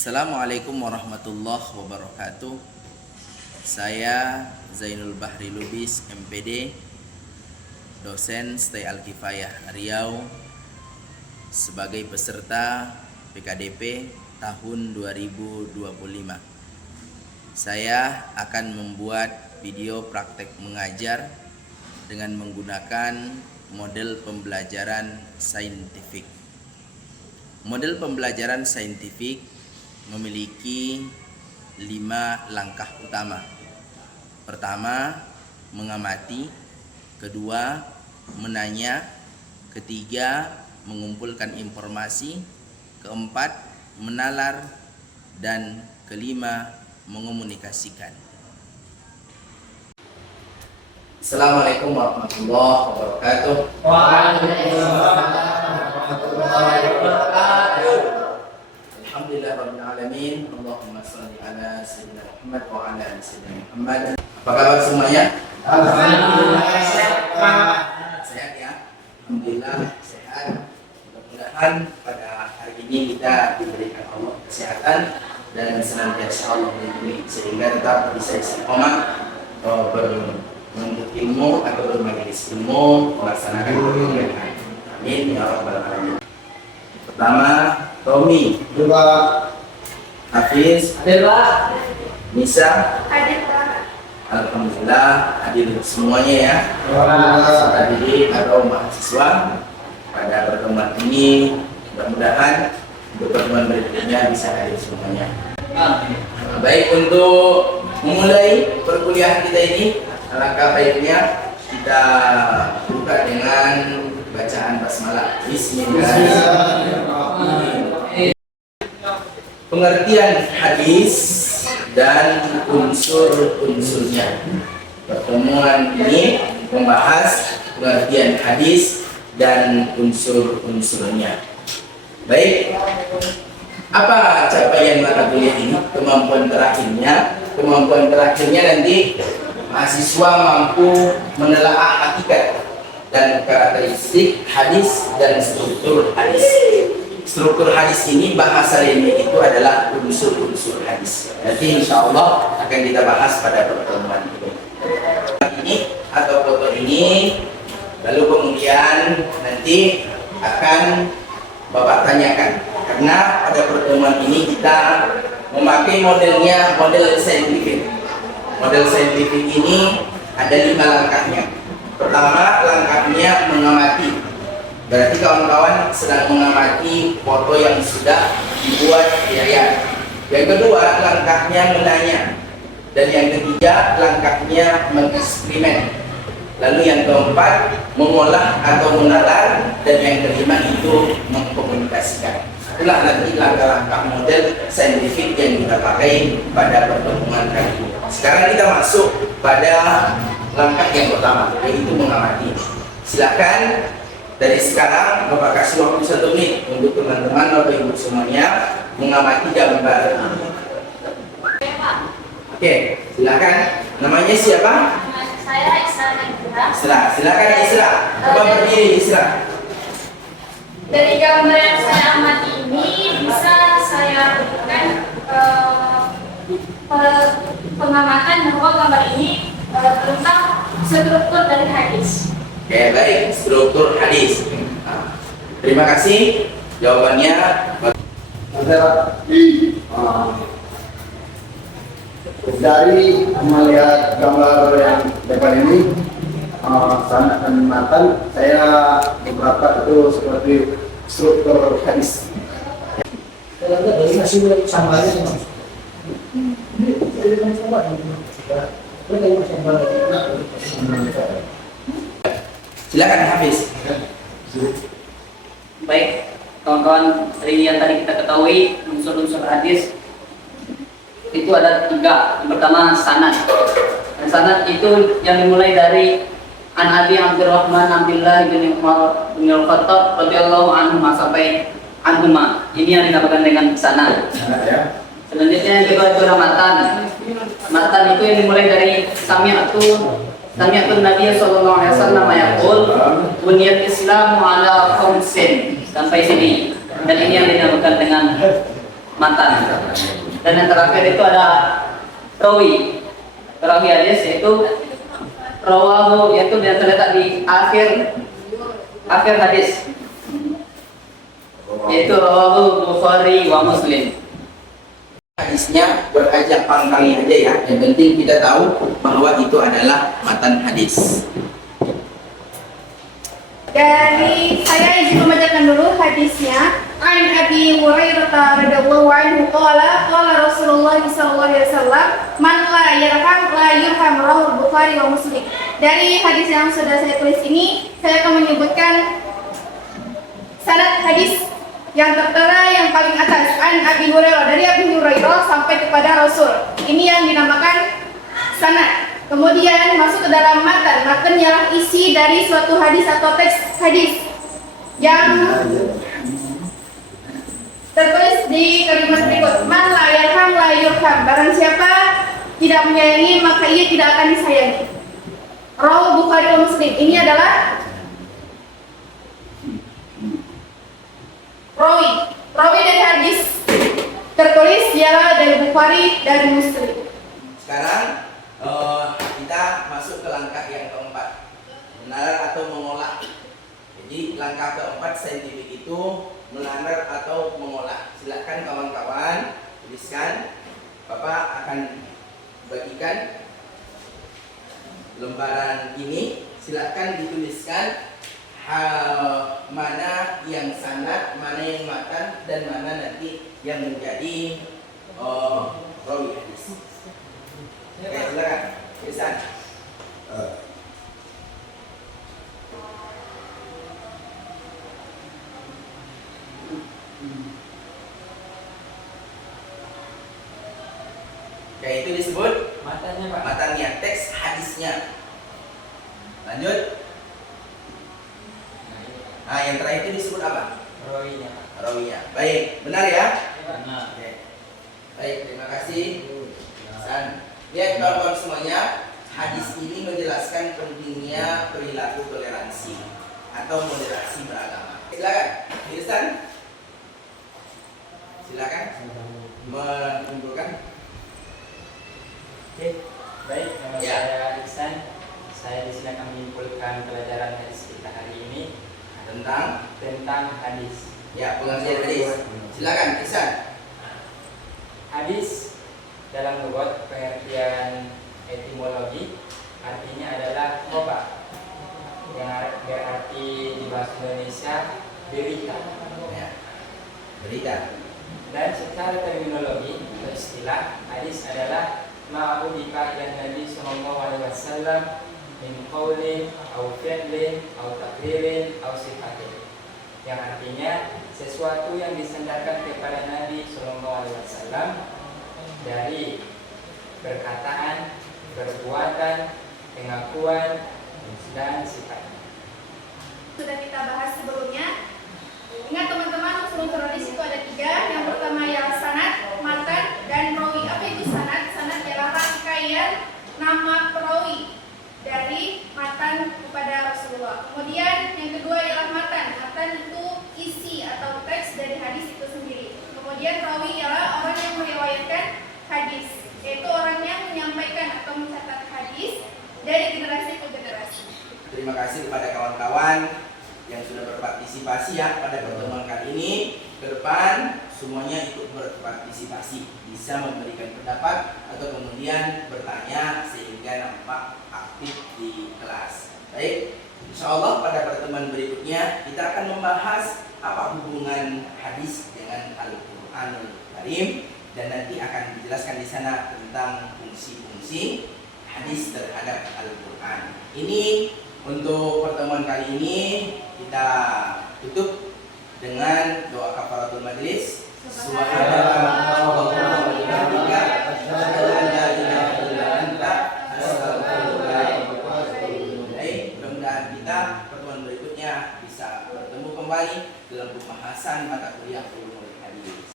Assalamualaikum warahmatullahi wabarakatuh. Saya Zainul Bahri Lubis, MPD, dosen STI Al-Kifayah Riau, sebagai peserta PKDP tahun 2025. Saya akan membuat video praktek mengajar dengan menggunakan model pembelajaran saintifik. Model pembelajaran saintifik memiliki 5 langkah utama. Pertama, mengamati. Kedua, menanya. Ketiga, mengumpulkan informasi. Keempat, menalar. Dan kelima, mengomunikasikan. Assalamualaikum warahmatullahi wabarakatuh. Waalaikumsalam warahmatullahi wabarakatuh. Alhamdulillah rabbil alamin. Allahumma shalli ala sayyidina Muhammad wa ala ali sayyidina Muhammad. Apa kabar semuanya? Alhamdulillah sehat. Sehat ya? Alhamdulillah sehat. Mudah-mudahan pada hari ini kita diberikan Allah kesehatan dan senantiasa Allah melindungi sehingga tetap bisa istiqomah menuntut ilmu atau bermajelis ilmu, melaksanakan kegiatan. Amin ya rabbal alamin. Pertama, Tommy. Dua. Hafiz. Hadir Pak. Nisa. Hadir Pak. Alhamdulillah hadir semuanya ya. Peserta didik atau mahasiswa pada pertemuan ini, mudah-mudahan untuk pertemuan berikutnya bisa hadir semuanya. Baik, untuk memulai perkuliahan kita ini, alangkah baiknya kita buka dengan bacaan basmalah. Bismillahirrahmanirrahim. Pengertian hadis dan unsur-unsurnya. Pertemuan ini membahas pengertian hadis dan unsur-unsurnya. Baik, apa capaian mata kuliah ini? Kemampuan terakhirnya nanti mahasiswa mampu menelaah hakikat dan karakteristik hadis dan struktur hadis. Struktur hadis ini bahasa lainnya itu adalah unsur-unsur hadis. Nanti insya Allah akan kita bahas pada pertemuan ini atau foto ini. Lalu kemudian nanti akan Bapak tanyakan, karena pada pertemuan ini kita memakai modelnya model saintifik. Model saintifik ini ada 5 langkahnya. Pertama, langkahnya mengamati. Berarti kawan-kawan sedang mengamati foto yang sudah dibuat ya. Yang kedua, langkahnya menanya. Dan yang ketiga, langkahnya mengeksperimen. Lalu yang keempat, mengolah atau menalar. Dan yang kelima itu mengkomunikasikan. Itulah nanti langkah-langkah model saintifik yang kita pakai pada pertemuan kali ini. Sekarang kita masuk pada langkah yang pertama, yaitu mengamati. Silakan dari sekarang Bapak kasih waktu 1 menit untuk teman-teman Bapak Ibu semuanya mengamati gambar. Oke, silakan. Namanya siapa? Saya Isra. Silakan Isra. Coba berdiri Isra. Dari gambar yang saya amati ini bisa saya berikan pengamatan bahwa gambar ini tentang struktur dari hadis. Oke, baik, struktur hadis. Terima kasih jawabannya. Dari melihat gambar yang depan ini sangat dan matan, saya beberapa itu seperti struktur hadis. Dari masih sama aja Silakan Hafiz. Baik, kawan-kawan, dari yang tadi kita ketahui unsur-unsur hadis itu ada 3. Yang pertama sanad. Dan sanad itu yang dimulai dari An Abi Abdurrahman Abdullah bin Umar bin Al-Khattab radhiyallahu anhu sampai anhuma. Ini yang dinamakan dengan sanad. Selanjutnya yang kedua itu matan. Matan itu yang dimulai dari sami'atun Nabi sallallahu alaihi wasallam yaqul bunyal Islamu ala khamsin sampai sini. Dan ini yang dinamakan dengan matan. Dan yang terakhir itu ada rawi. Rawi hadis yaitu rawahu, yaitu yang terletak di akhir hadis, yaitu rawahu Bukhari wa Muslim. Hadisnya berajak pangkalnya aja ya. Yang penting kita tahu bahwa itu adalah matan hadis. Dari saya izin membacakan dulu hadisnya. An Abi Hurairah radhiyallahu anhu qala Rasulullah sallallahu alaihi wasallam man la yarham la yurham, rawahu Bukhari wa Muslim. Dari hadis yang sudah saya tulis ini, saya akan menyebutkan sanad hadis yang tertera yang paling atas. An Abi Hurairah, dari Abi Hurairah sampai kepada Rasul. Ini yang dinamakan sanad. Kemudian masuk ke dalam matan. Matan ialah isi dari suatu hadis atau teks hadis yang tertulis di kalimat berikut. Man la yarham la yurham, barang siapa tidak menyayangi maka ia tidak akan disayangi. Rawahu Bukhari wa Muslim. Ini adalah rawi dari hadis tertulis ialah dari Bukhari dan Muslim. Sekarang kita masuk ke langkah yang keempat, menalar atau mengolah. Jadi langkah keempat saintifik itu menalar atau mengolah. Silakan kawan-kawan tuliskan. Bapak akan bagikan lembaran ini. Silakan dituliskan mana yang sanad, mana yang matan, dan mana nanti yang menjadi rawi hadis. Oke, silakan. Tulisan. Oke, itu disebut Matanya Pak. matanya, teks hadisnya. Lanjut. Nah, yang terakhir itu disebut apa? Rawinya. Rawinya. Baik, benar ya? Benar. Oke. Baik, terima kasih. Dan lihat kawan-kawan semuanya, hadis ini menjelaskan pentingnya perilaku toleransi atau moderasi beragama. Silakan, Irsan. Silakan menunjukkan. Oke, baik. Nama Ya. saya Ihsan. Saya di sini akan menyimpulkan pelajaran hadis kita hari ini tentang hadis. ya pengertian hadis. Silakan, Irsan. Hadis dalam lughat pengertian etimologi artinya adalah khobar, yang berarti di bahasa Indonesia berita. Ya. Berita. Dan secara terminologi atau istilah, hadis adalah ma'udika ilan Nabi sallallahu alaihi wasallam min qawlin au fi'lin au takririn au sifatin, yang artinya sesuatu yang disandarkan kepada Nabi sallallahu alaihi wasallam dari perkataan, perbuatan, pengakuan, dan sifat. Sudah kita bahas sebelumnya. Ingat teman-teman, unsur hadis itu ada 3. Yang pertama ialah sanad, matan, dan rawi. Apa itu sanad? Sanad ialah rangkaian nama perawi dari matan kepada Rasulullah. Kemudian yang kedua ialah matan. Matan itu isi atau teks dari hadis itu sendiri. Kemudian rawi ialah orang yang meriwayatkan hadis, yaitu orang yang menyampaikan atau mencatat hadis dari generasi ke generasi. Terima kasih kepada kawan-kawan yang sudah berpartisipasi ya pada pertemuan kali ini. Ke depan semuanya ikut berpartisipasi, bisa memberikan pendapat atau kemudian bertanya sehingga nampak aktif di kelas. Baik, insya Allah pada pertemuan berikutnya kita akan membahas apa hubungan hadis dengan Al-Quranul Karim, dan nanti akan dijelaskan di sana tentang fungsi-fungsi hadis terhadap Al-Quran. Ini untuk pertemuan kali ini kita tutup dengan doa kafaratul majlis. Subhanallah.